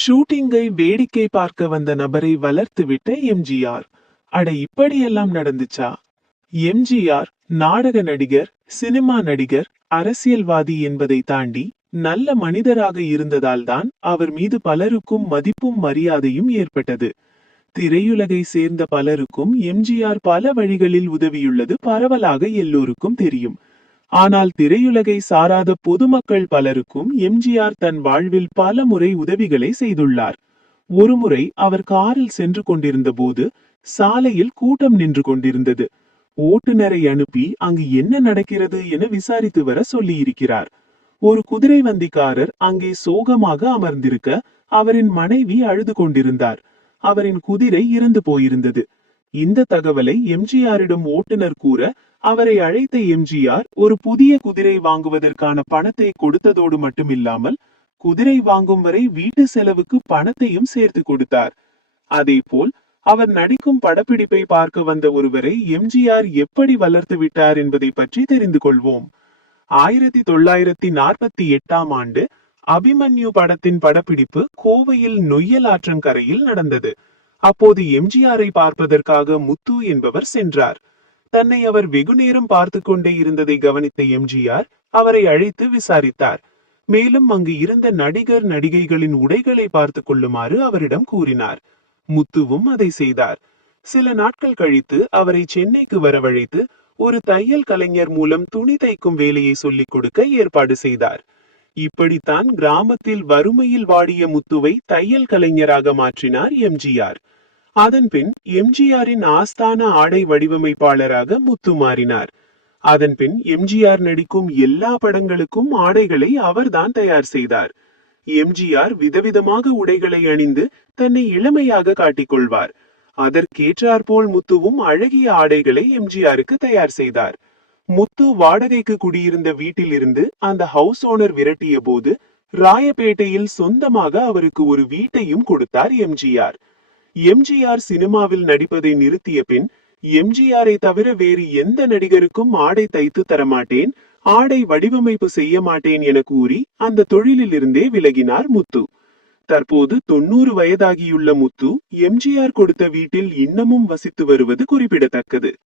ஷூட்டிங்கை வேடிக்கை பார்க்க வந்த நபரை வளர்த்துவிட்ட எம்ஜிஆர். அட இப்படியெல்லாம் நடந்துச்சா? எம்ஜிஆர் நாடக நடிகர், சினிமா நடிகர், அரசியல்வாதி என்பதை தாண்டி நல்ல மனிதராக இருந்ததால்தான் அவர் மீது பலருக்கும் மதிப்பும் மரியாதையும் ஏற்பட்டது. திரையுலகை சேர்ந்த பலருக்கும் எம்ஜிஆர் பல வழிகளில் உதவியுள்ளது பரவலாக எல்லோருக்கும் தெரியும். ஆனால் திரையுலகை சாராத பொதுமக்கள் பலருக்கும் எம்ஜிஆர் தன் வாழ்வில் பல முறை உதவிகளை செய்துள்ளார். ஒருமுறை அவர் காரில் சென்று கொண்டிருந்த போது சாலையில் கூட்டம் நின்று கொண்டிருந்தது. ஓட்டுநரை அனுப்பி அங்கு என்ன நடக்கிறது என விசாரித்து வர சொல்லியிருக்கிறார். ஒரு குதிரை வண்டிக்காரர் அங்கே சோகமாக அமர்ந்திருக்க அவரின் மனைவி அழுது கொண்டிருந்தார். அவரின் குதிரை இறந்து போயிருந்தது. இந்த தகவலை எம்ஜிஆரிடம் ஓட்டுநர் கூற அவரை அழைத்த எம்ஜிஆர் ஒரு புதிய குதிரை வாங்குவதற்கான பணத்தை கொடுத்ததோடு மட்டுமில்லாமல் குதிரை வாங்கும் வரை வீட்டு செலவுக்கு பணத்தையும் சேர்த்து கொடுத்தார். அதேபோல் அவர் நடிக்கும் படப்பிடிப்பை பார்க்க வந்த ஒருவரை எம்ஜிஆர் எப்படி வளர்த்து விட்டார் என்பதை பற்றி தெரிந்து கொள்வோம். 1948ஆம் ஆண்டு அபிமன்யு படத்தின் படப்பிடிப்பு கோவையில் நொய்யல் ஆற்றங்கரையில் நடந்தது. அப்போது எம்ஜிஆரை பார்ப்பதற்காக முத்து என்பவர் சென்றார். தன்னை அவர் வெகுநேரம் பார்த்து கொண்டே இருந்ததை கவனித்த எம்ஜிஆர் அவரை அழைத்து விசாரித்தார். மேலும் அங்கு இருந்த நடிகர் நடிகைகளின் உடைகளை பார்த்து கொள்ளுமாறு அவரிடம் கூறினார். முத்துவும் அதை செய்தார். சில நாட்கள் கழித்து அவரை சென்னைக்கு வரவழைத்து ஒரு தையல் கலைஞர் மூலம் துணி தைக்கும் வேலையை சொல்லிக் கொடுக்க ஏற்பாடு செய்தார். இப்படித்தான் கிராமத்தில் வறுமையில் வாடிய முத்துவை தையல் கலைஞராக மாற்றினார் எம்ஜிஆர். அதன்பின் எம்ஜிஆரின் ஆஸ்தான ஆடை வடிவமைப்பாளராக முத்து மாறினார். அதன்பின் எம்ஜிஆர் நடிக்கும் எல்லா படங்களுக்கும் ஆடைகளை அவர்தான் தயார் செய்தார். எம்ஜிஆர் விதவிதமாக உடைகளை அணிந்து தன்னை இளமையாக காட்டிக்கொள்வார். அதற்கேற்றாற்போல் முத்துவும் அழகிய ஆடைகளை எம்ஜிஆருக்கு தயார் செய்தார். முத்து வாடகைக்கு குடியிருந்த வீட்டிலிருந்து அந்த ஹவுஸ் ஓனர் விரட்டிய போது ராயப்பேட்டையில் சொந்தமாக அவருக்கு ஒரு வீட்டையும் கொடுத்தார் எம்ஜிஆர். எம்ஜிஆர் சினிமாவில் நடிப்பதை நிறுத்திய பின் எம்ஜிஆரை தவிர வேறு எந்த நடிகருக்கும் ஆடை தைத்து தரமாட்டேன், ஆடை வடிவமைப்பு செய்ய மாட்டேன் என கூறி அந்த தொழிலில் இருந்தே விலகினார் முத்து. தற்போது 90 வயதாகியுள்ள முத்து எம்ஜிஆர் கொடுத்த வீட்டில் இன்னமும் வசித்து வருவது குறிப்பிடத்தக்கது.